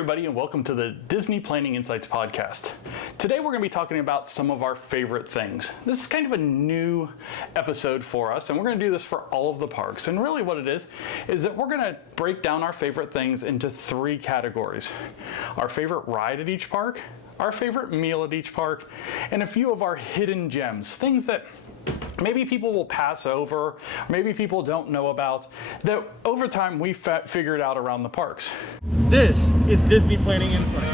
everybody, and welcome to the Disney Planning Insights podcast. Today we're going to be talking about some of our favorite things. This is kind of a new episode for us, and we're going to do this for all of the parks. And really what it is that we're going to break down our favorite things into three categories. Our favorite ride at each park, our favorite meal at each park, and a few of our hidden gems, things that maybe people will pass over, maybe people don't know about, that over time we figured out around the parks. This is Disney Planning Insights.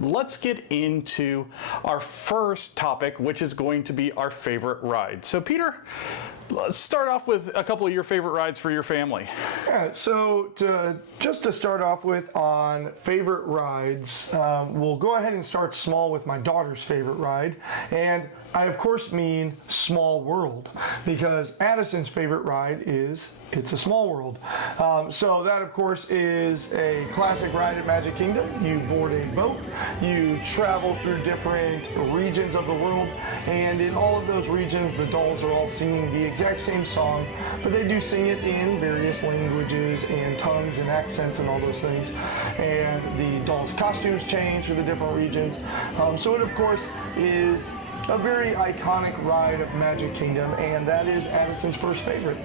Let's get into our first topic, which is going to be our favorite ride. So Peter, let's start off with a couple of your favorite rides for your family. Yeah, so just to start off with on favorite rides, we'll go ahead and start small with my daughter's favorite ride. And I, of course, mean Small World, because Addison's favorite ride is It's a Small World. So that, of course, is a classic ride at Magic Kingdom. You board a boat, you travel through different regions of the world, and in all of those regions, the dolls are all singing the exact same song, but they do sing it in various languages and tongues and accents and all those things. And the dolls' costumes change for the different regions. So it, of course, is a very iconic ride of Magic Kingdom, and that is Addison's first favorite.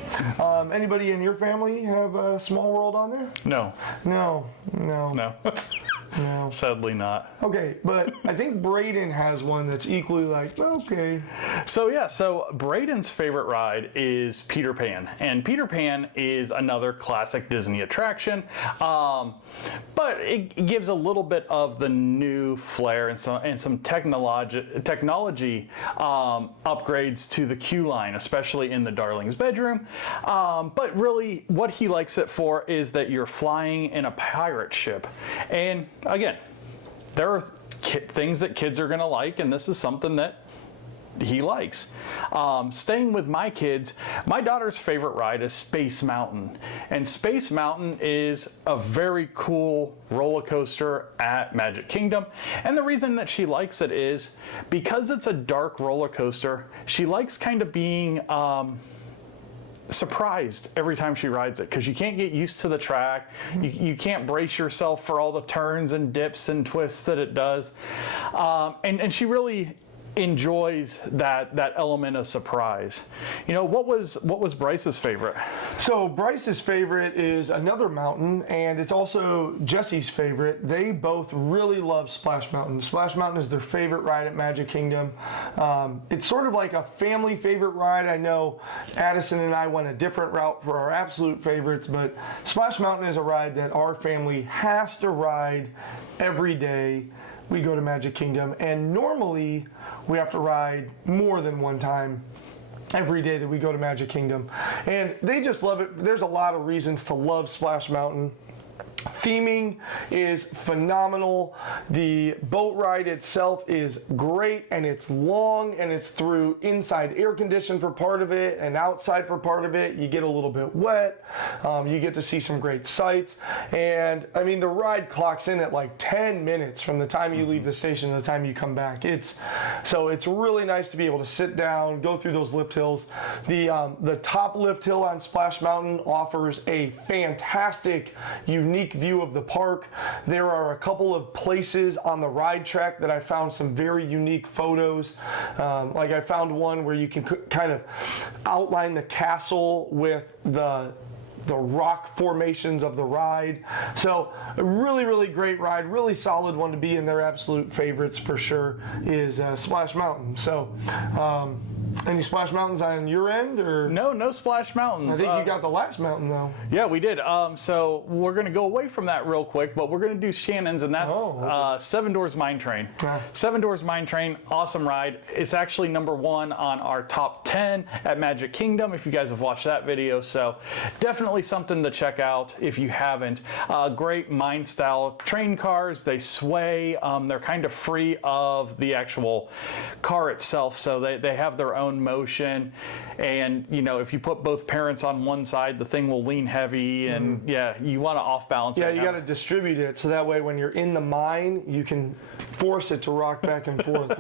Anybody in your family have a Small World on there? No. No. No. No. Sadly not. Okay, but I think Braden has one that's equally like, okay. So Braden's favorite ride is Peter Pan, and Peter Pan is another classic Disney attraction, but it gives a little bit of the new flair and some technology upgrades to the queue line, especially in the Darling's bedroom. But really, what he likes it for is that you're flying in a pirate ship, and again, there are things that kids are going to like, and this is something that he likes. Staying with my kids, my daughter's favorite ride is Space Mountain. And Space Mountain is a very cool roller coaster at Magic Kingdom. And the reason that she likes it is because it's a dark roller coaster, she likes kind of being surprised every time she rides it, because you can't get used to the track. You can't brace yourself for all the turns and dips and twists that it does. And she really enjoys that element of surprise. You know, what was Bryce's favorite? So Bryce's favorite is another mountain, and it's also Jesse's favorite. They both really love Splash Mountain. Splash Mountain is their favorite ride at Magic Kingdom. It's sort of like a family favorite ride. I know Addison and I went a different route for our absolute favorites, but Splash Mountain is a ride that our family has to ride every day we go to Magic Kingdom, and normally we have to ride more than one time every day that we go to Magic Kingdom, and they just love it. There's a lot of reasons to love Splash Mountain. Theming is phenomenal. The boat ride itself is great, and it's long, and it's through inside air conditioning for part of it and outside for part of it. You get a little bit wet. You get to see some great sights, and I mean the ride clocks in at like 10 minutes from the time you leave the station to the time you come back. It's really nice to be able to sit down, go through those lift hills. The top lift hill on Splash Mountain offers a fantastic, unique view of the park. There are a couple of places on the ride track that I found some very unique photos. Like I found one where you can kind of outline the castle with the rock formations of the ride. So a really, really great ride, really solid one to be in their absolute favorites for sure is Splash Mountain. So any Splash Mountains on your end, or? No Splash Mountains. I think you got the last mountain though. Yeah, we did. So we're going to go away from that real quick, but we're going to do Shannon's, and that's Seven Doors Mine Train. Yeah. Seven Doors Mine Train, awesome ride. It's actually number 1 on our top 10 at Magic Kingdom, if you guys have watched that video. So definitely something to check out if you haven't. Great mine style train cars. They sway. They're kind of free of the actual car itself, so they have their own own motion, and if you put both parents on one side, the thing will lean heavy, and you want to off balance it. Yeah, you got to distribute it so that way when you're in the mine, you can force it to rock back and forth.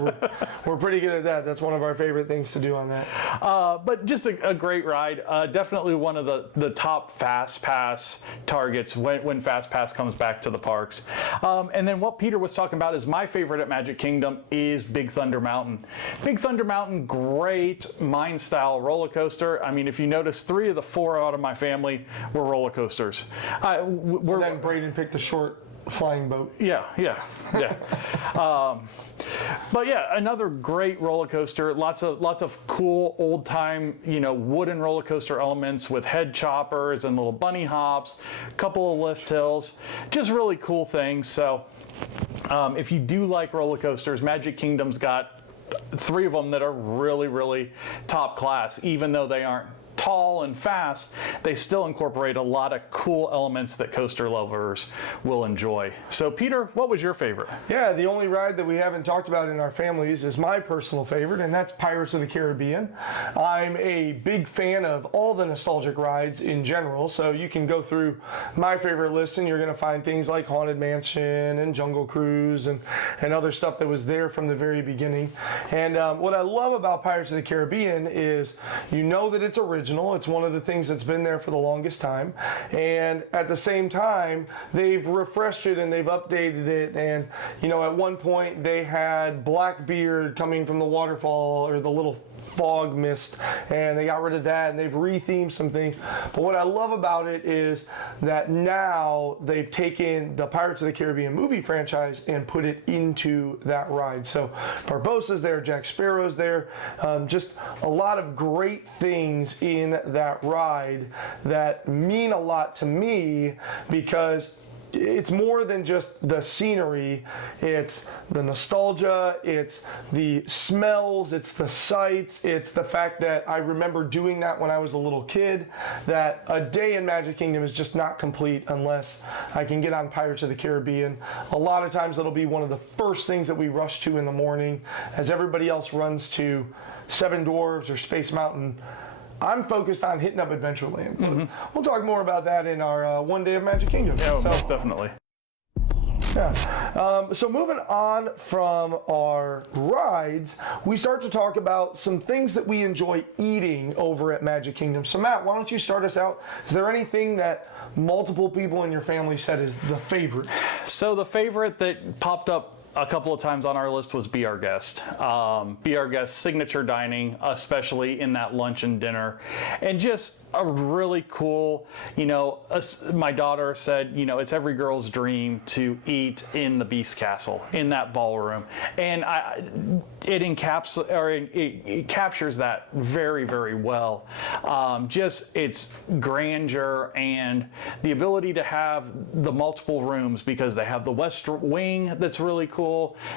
We're pretty good at that. That's one of our favorite things to do on that. But just a great ride. Definitely one of the top Fast Pass targets when Fast Pass comes back to the parks. And then what Peter was talking about is my favorite at Magic Kingdom is Big Thunder Mountain. Big Thunder Mountain, great mine style roller coaster. I mean, if you notice, 3 of the 4 out of my family were roller coasters. And then Braden picked the short flying boat. Yeah. But yeah, another great roller coaster. Lots of cool old time, wooden roller coaster elements with head choppers and little bunny hops, a couple of lift hills, just really cool things. So if you do like roller coasters, Magic Kingdom's got 3 of them that are really, really top class, even though they aren't tall and fast. They still incorporate a lot of cool elements that coaster lovers will enjoy. So Peter, what was your favorite? Yeah, the only ride that we haven't talked about in our families is my personal favorite, and that's Pirates of the Caribbean. I'm a big fan of all the nostalgic rides in general, so you can go through my favorite list and you're going to find things like Haunted Mansion and Jungle Cruise and other stuff that was there from the very beginning. And what I love about Pirates of the Caribbean is that it's original. It's one of the things that's been there for the longest time, and at the same time they've refreshed it and they've updated it. And at one point they had Blackbeard coming from the waterfall or the little fog mist, and they got rid of that and they've rethemed some things. But what I love about it is that now they've taken the Pirates of the Caribbean movie franchise and put it into that ride. So Barbossa's there, Jack Sparrow's there, just a lot of great things in that ride that mean a lot to me, because it's more than just the scenery. It's the nostalgia, it's the smells, it's the sights, it's the fact that I remember doing that when I was a little kid, that a day in Magic Kingdom is just not complete unless I can get on Pirates of the Caribbean. A lot of times it'll be one of the first things that we rush to in the morning as everybody else runs to Seven Dwarfs or Space Mountain. I'm focused on hitting up Adventureland. We'll talk more about that in our One Day of Magic Kingdom. Yeah, most definitely. Yeah. So moving on from our rides, we start to talk about some things that we enjoy eating over at Magic Kingdom. So Matt, why don't you start us out? Is there anything that multiple people in your family said is the favorite? So the favorite that popped up a couple of times on our list was Be Our Guest. Be Our Guest signature dining, especially in that lunch and dinner. And just a really cool, my daughter said, it's every girl's dream to eat in the Beast Castle, in that ballroom. And it captures that very, very well. Just its grandeur and the ability to have the multiple rooms, because they have the West Wing that's really cool.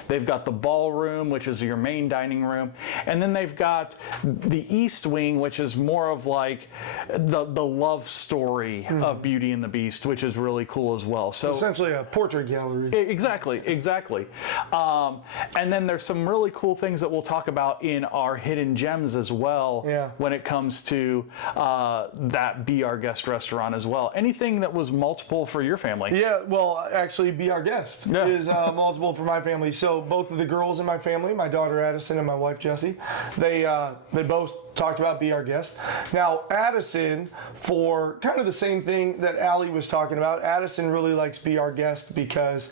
They've got the ballroom, which is your main dining room. And then they've got the East Wing, which is more of like the love story of Beauty and the Beast, which is really cool as well. So essentially a portrait gallery. Exactly. And then there's some really cool things that we'll talk about in our hidden gems as well. Yeah. When it comes to that Be Our Guest restaurant as well. Anything that was multiple for your family? Yeah, well, actually, Be Our Guest is multiple for my family. So both of the girls in my family, my daughter Addison and my wife Jessie, they both talked about Be Our Guest. Now, Addison, for kind of the same thing that Allie was talking about, Addison really likes Be Our Guest because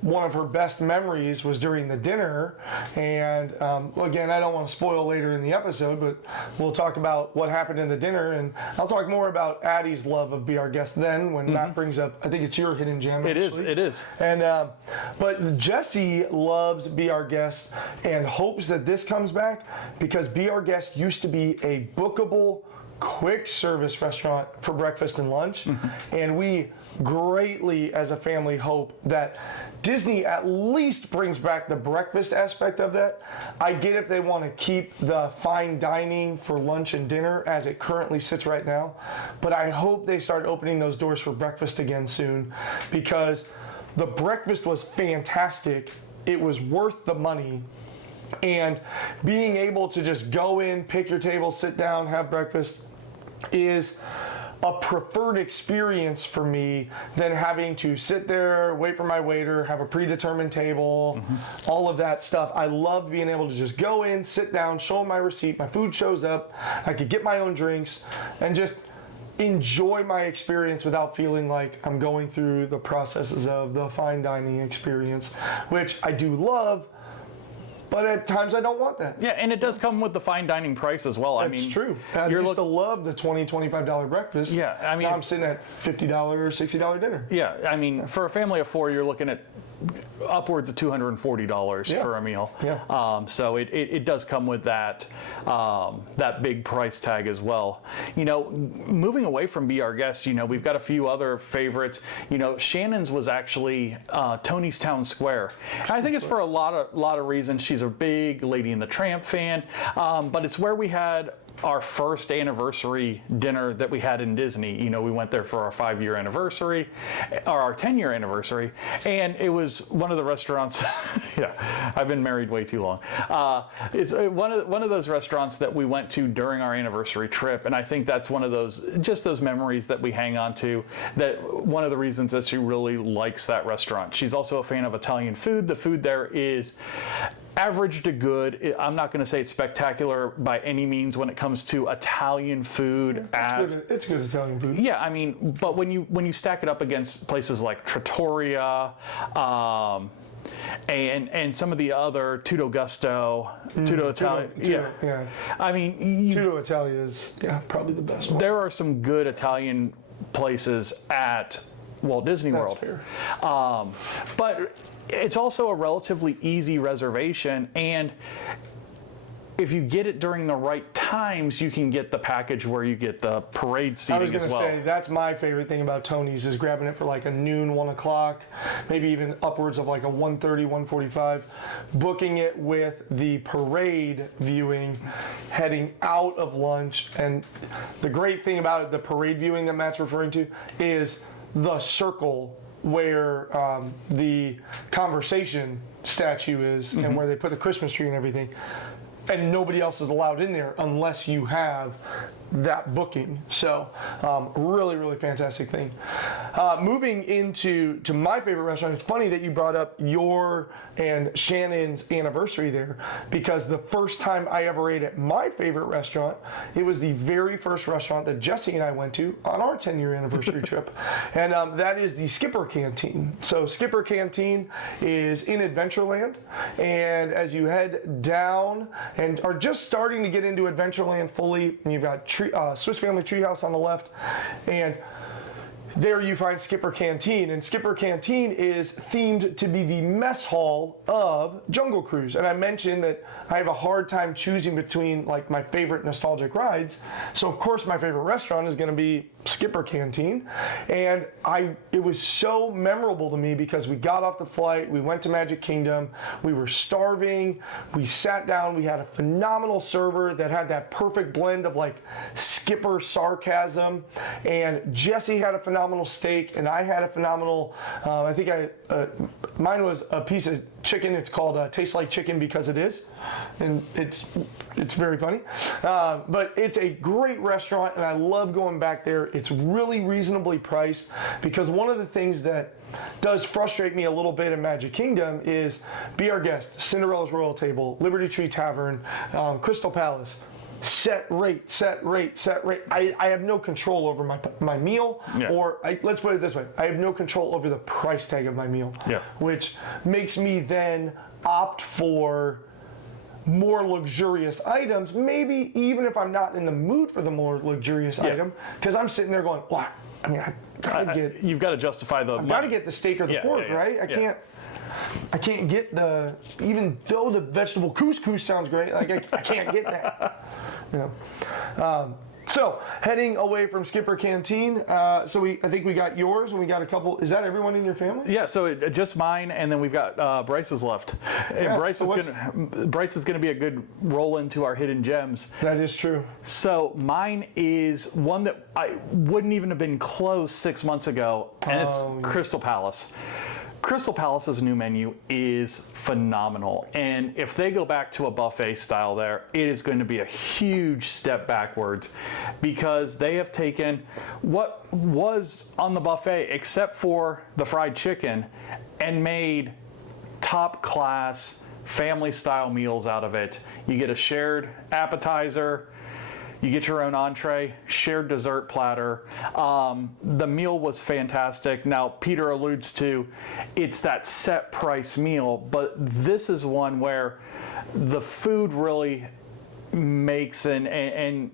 one of her best memories was during the dinner. And again, I don't want to spoil later in the episode, but we'll talk about what happened in the dinner, and I'll talk more about Addie's love of Be Our Guest then when Matt brings up, I think it's your hidden gem. It is. And but Jessie loves Be Our Guest and hopes that this comes back, because Be Our Guest used to be a bookable quick service restaurant for breakfast and lunch, and we greatly as a family hope that Disney at least brings back the breakfast aspect of that. I get if they want to keep the fine dining for lunch and dinner as it currently sits right now, but I hope they start opening those doors for breakfast again soon, because the breakfast was fantastic. It was worth the money. And being able to just go in, pick your table, sit down, have breakfast is a preferred experience for me than having to sit there, wait for my waiter, have a predetermined table, all of that stuff. I loved being able to just go in, sit down, show them my receipt, my food shows up, I could get my own drinks, and just enjoy my experience without feeling like I'm going through the processes of the fine dining experience, which I do love. But at times I don't want that. Yeah, and it does come with the fine dining price as well. That's true. I used to love the $20, $25 breakfast. Yeah, I mean, now I'm sitting at $50 or $60 dinner. Yeah, I mean, for a family of 4, you're looking at upwards of $240 for a meal. Yeah. So it does come with that that big price tag as well. You know, moving away from Be Our Guest, you know, we've got a few other favorites. You know, Shannon's was actually Tony's Town Square. And I think it's for a lot of reasons. She's a big Lady and the Tramp fan, but it's where we had our first anniversary dinner that we had in Disney. You know, we went there for our 5-year anniversary, or our 10-year anniversary, and it was one of the restaurants. Yeah, I've been married way too long. It's one of those restaurants that we went to during our anniversary trip, and I think that's one of those memories that we hang on to. That one of the reasons that she really likes that restaurant. She's also a fan of Italian food. The food there is average to good. I'm not going to say it's spectacular by any means when it comes to Italian food. It's good Italian food. Yeah, I mean, but when you stack it up against places like Trattoria, and some of the other Tutto Gusto, Tutto Italia, yeah. I mean, Tutto Italia is probably the best one. There are some good Italian places at Walt Disney World. Fair. But it's also a relatively easy reservation, and if you get it during the right times, you can get the package where you get the parade seating as well. I was going to say, that's my favorite thing about Tony's is grabbing it for like a noon, 1 o'clock, maybe even upwards of like a 1:30, 1:45, booking it with the parade viewing, heading out of lunch. And the great thing about it, the parade viewing that Matt's referring to, is the circle where the conversation statue is and where they put the Christmas tree and everything. And nobody else is allowed in there unless you have that booking. So really, really fantastic thing. Moving into my favorite restaurant, it's funny that you brought up your and Shannon's anniversary there, because the first time I ever ate at my favorite restaurant, it was the very first restaurant that Jesse and I went to on our 10-year anniversary trip. And that is the Skipper Canteen. So Skipper Canteen is in Adventureland. And as you head down and are just starting to get into Adventureland fully, you've got Swiss Family Treehouse on the left, and there you find Skipper Canteen, and Skipper Canteen is themed to be the mess hall of Jungle Cruise. And I mentioned that I have a hard time choosing between like my favorite nostalgic rides, so of course my favorite restaurant is going to be Skipper Canteen. And it was so memorable to me because we got off the flight, we went to Magic Kingdom, we were starving, we sat down, we had a phenomenal server that had that perfect blend of like Skipper sarcasm, and Jesse had a phenomenal steak, and I had a phenomenal, I think mine was a piece of chicken. It's called Tastes Like Chicken because it is, and it's very funny. But it's a great restaurant, and I love going back there. It's really reasonably priced, because one of the things that does frustrate me a little bit in Magic Kingdom is Be Our Guest, Cinderella's Royal Table, Liberty Tree Tavern, Crystal Palace. Set rate. I have no control over my meal, or let's put it this way, I have no control over the price tag of my meal, which makes me then opt for more luxurious items, maybe even if I'm not in the mood for the more luxurious item, because I'm sitting there going, well, I mean, you've got to justify the I've got to get the steak or the pork, right? I can't get even though the vegetable couscous sounds great, like I can't get that. You know. So heading away from Skipper Canteen, I think we got yours, and we got a couple. Is that everyone in your family? Yeah, so just mine, and then we've got Bryce's left. And Bryce is gonna be a good roll into our hidden gems. That is true. So mine is one that I wouldn't even have been close 6 months ago, and it's Crystal Palace. Crystal Palace's new menu is phenomenal, and if they go back to a buffet style there, it is going to be a huge step backwards, because they have taken what was on the buffet, except for the fried chicken, and made top class family style meals out of it. You get a shared appetizer, you get your own entree, shared dessert platter. The meal was fantastic. Now, Peter alludes to it's that set price meal, but this is one where the food really makes and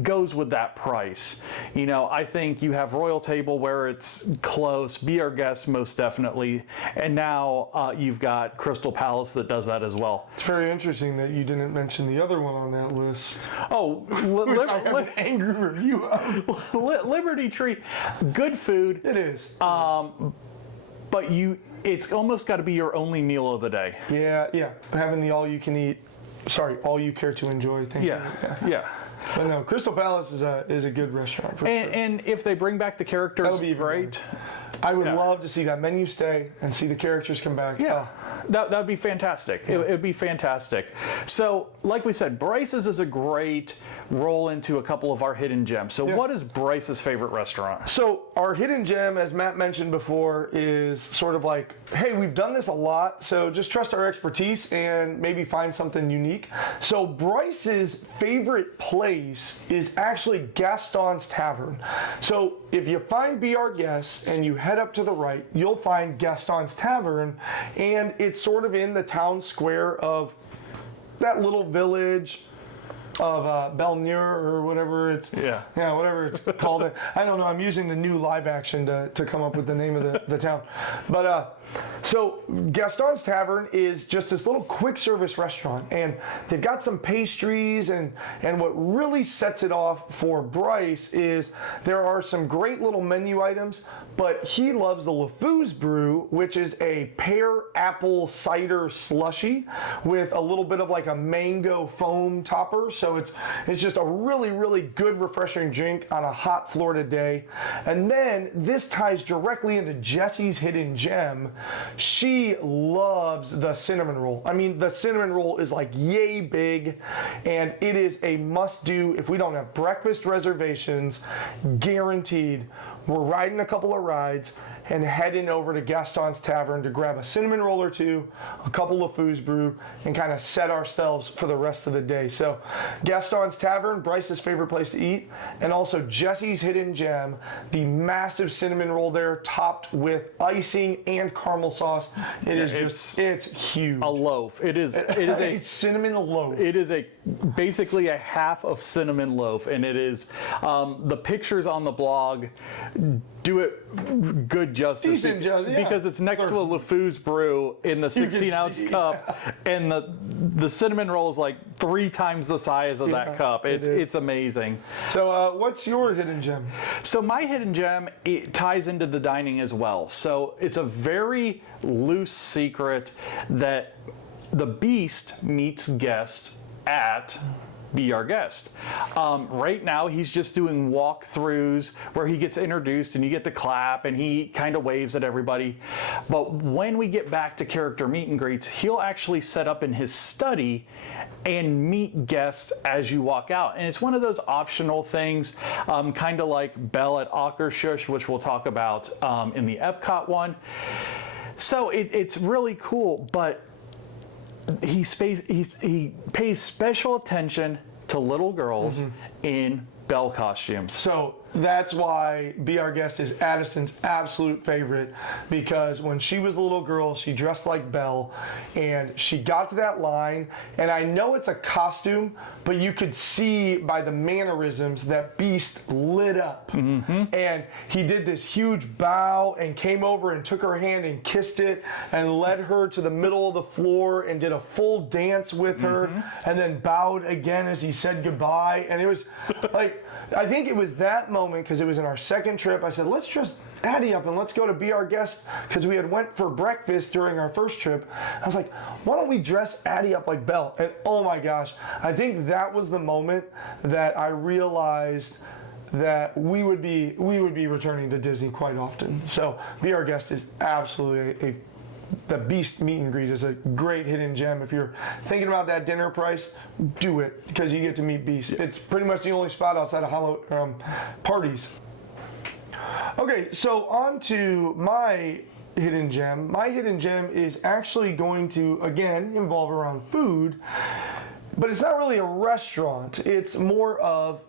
goes with that price. You know, I think you have Royal Table where it's close, Be Our Guest most definitely, and now you've got Crystal Palace that does that as well. It's very interesting that you didn't mention the other one on that list. Oh, I have an angry review of. Liberty Tree, good food. It is. But it's almost got to be your only meal of the day. Yeah. Having the all you care to enjoy thing. Yeah. But no, Crystal Palace is a good restaurant for sure. And if they bring back the characters, that would be great. I would love to see that menu stay and see the characters come back. Yeah, that'd be fantastic. Yeah. It'd be fantastic. So, like we said, Bryce's is a great roll into a couple of our hidden gems. So, what is Bryce's favorite restaurant? So, our hidden gem, as Matt mentioned before, is sort of like, hey, we've done this a lot, so just trust our expertise and maybe find something unique. So, Bryce's favorite place is actually Gaston's Tavern. So, if you find Be Our Guest and you head up to the right, you'll find Gaston's Tavern, and it's sort of in the town square of that little village of Belnier or whatever it's whatever it's called. I don't know. I'm using the new live action to come up with the name of the town. But so Gaston's Tavern is just this little quick service restaurant, and they've got some pastries, and what really sets it off for Bryce is there are some great little menu items, but he loves the LeFou's Brew, which is a pear apple cider slushy with a little bit of like a mango foam topper. So it's just a really, really good refreshing drink on a hot Florida day. And then this ties directly into Jesse's hidden gem. She loves the cinnamon roll. I mean, the cinnamon roll is like yay big, and it is a must do. If we don't have breakfast reservations, guaranteed, we're riding a couple of rides and heading over to Gaston's Tavern to grab a cinnamon roll or two, a couple of LeFou's Brew, and kind of set ourselves for the rest of the day. So Gaston's Tavern, Bryce's favorite place to eat, and also Jesse's hidden gem, the massive cinnamon roll there topped with icing and caramel sauce. It's huge. A loaf. It is a cinnamon loaf. It is basically a half of cinnamon loaf, and it is the pictures on the blog do it good justice because it's next to a LeFou's Brew in the 16-ounce cup, and the cinnamon roll is like 3 times the size of that cup. It's amazing. So what's your hidden gem? So my hidden gem, it ties into the dining as well. So it's a very loose secret that the Beast meets guests at Be Our Guest. Right now, he's just doing walkthroughs where he gets introduced and you get the clap and he kind of waves at everybody. But when we get back to character meet and greets, he'll actually set up in his study and meet guests as you walk out. And it's one of those optional things, kind of like Belle at Akershus, which we'll talk about in the Epcot one. So it's really cool, but he pays special attention to little girls in Belle costumes. So that's why Be Our Guest is Addison's absolute favorite, because when she was a little girl, she dressed like Belle, and she got to that line, and I know it's a costume, but you could see by the mannerisms that Beast lit up. And he did this huge bow and came over and took her hand and kissed it and led her to the middle of the floor and did a full dance with her, and then bowed again as he said goodbye. And it was like, I think it was that moment, because it was in our second trip, I said, let's dress Addie up and let's go to Be Our Guest, because we had went for breakfast during our first trip. I was like, why don't we dress Addie up like Belle? And oh my gosh, I think that was the moment that I realized that we would be returning to Disney quite often. So Be Our Guest is absolutely the Beast meet and greet is a great hidden gem. If you're thinking about that dinner price, do it because you get to meet Beast. It's pretty much the only spot outside of parties. Okay, so on to my hidden gem. My hidden gem is actually going to, again, involve around food, but it's not really a restaurant. It's more of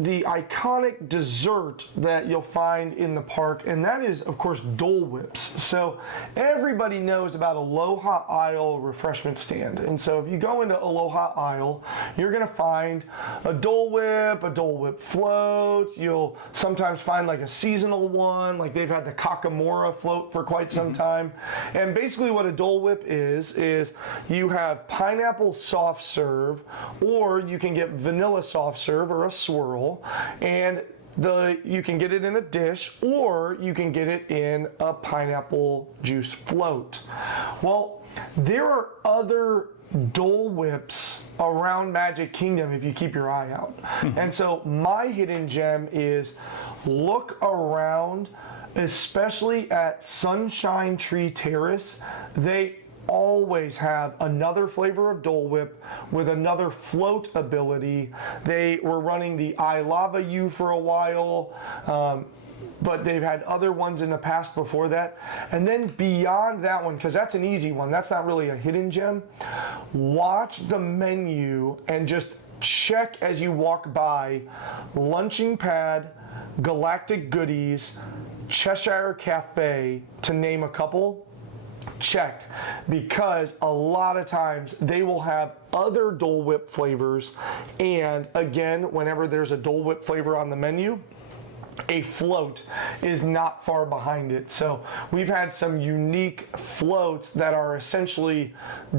the iconic dessert that you'll find in the park, and that is, of course, Dole Whips. So everybody knows about Aloha Isle refreshment stand, and so if you go into Aloha Isle, you're gonna find a Dole Whip float. You'll sometimes find like a seasonal one, like they've had the Kakamora float for quite some time. And basically what a Dole Whip is you have pineapple soft serve, or you can get vanilla soft serve or a swirl, and you can get it in a dish, or you can get it in a pineapple juice float. Well, there are other Dole Whips around Magic Kingdom if you keep your eye out. And so my hidden gem is look around, especially at Sunshine Tree Terrace. They always have another flavor of Dole Whip with another float ability. They were running the I Lava You for a while, but they've had other ones in the past before that. And then beyond that one, because that's an easy one, that's not really a hidden gem, watch the menu and just check as you walk by Lunching Pad, Galactic Goodies, Cheshire Cafe, to name a couple. Check, because a lot of times they will have other Dole Whip flavors, and again, whenever there's a Dole Whip flavor on the menu, a float is not far behind it. So we've had some unique floats that are essentially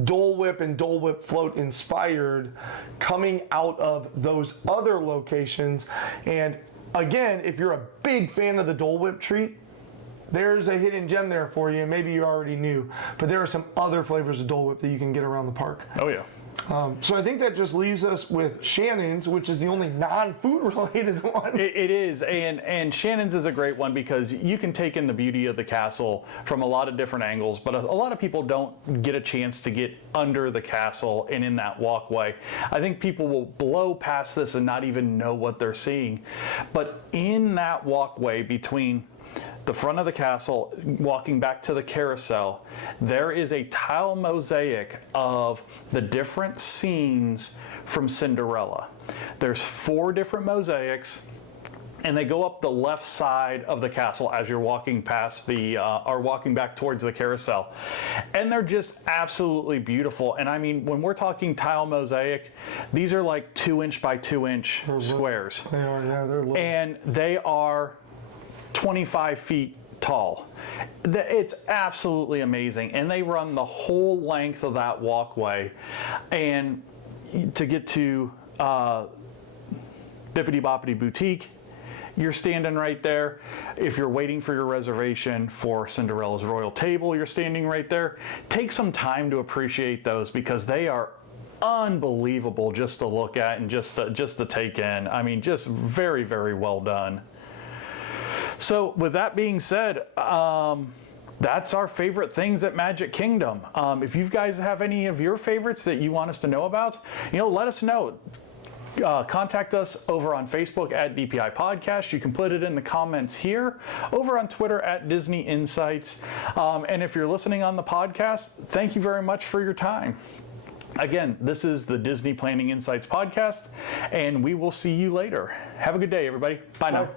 Dole Whip and Dole Whip float inspired coming out of those other locations. And again, if you're a big fan of the Dole Whip treat, there's a hidden gem there for you, and maybe you already knew, but there are some other flavors of Dole Whip that you can get around the park. Oh yeah. So I think that just leaves us with Shannon's, which is the only non-food related one. It is, and Shannon's is a great one because you can take in the beauty of the castle from a lot of different angles, but a lot of people don't get a chance to get under the castle and in that walkway. I think people will blow past this and not even know what they're seeing. But in that walkway between the front of the castle, walking back to the carousel, there is a tile mosaic of the different scenes from Cinderella. There's 4 different mosaics, and they go up the left side of the castle as you're walking past or walking back towards the carousel. And they're just absolutely beautiful. And I mean, when we're talking tile mosaic, these are like 2-inch by 2-inch squares. They are, yeah, they're little. And they are 25 feet tall. It's absolutely amazing, and they run the whole length of that walkway. And to get to Bippity Boppity Boutique, you're standing right there. If you're waiting for your reservation for Cinderella's Royal Table, you're standing right there. Take some time to appreciate those because they are unbelievable just to look at and just to take in. I mean, just very, very well done. So with that being said, that's our favorite things at Magic Kingdom. If you guys have any of your favorites that you want us to know about, let us know. Contact us over on Facebook at DPI Podcast. You can put it in the comments here, over on Twitter at Disney Insights. And if you're listening on the podcast, thank you very much for your time. Again, this is the Disney Planning Insights Podcast, and we will see you later. Have a good day, everybody. Bye now. Bye.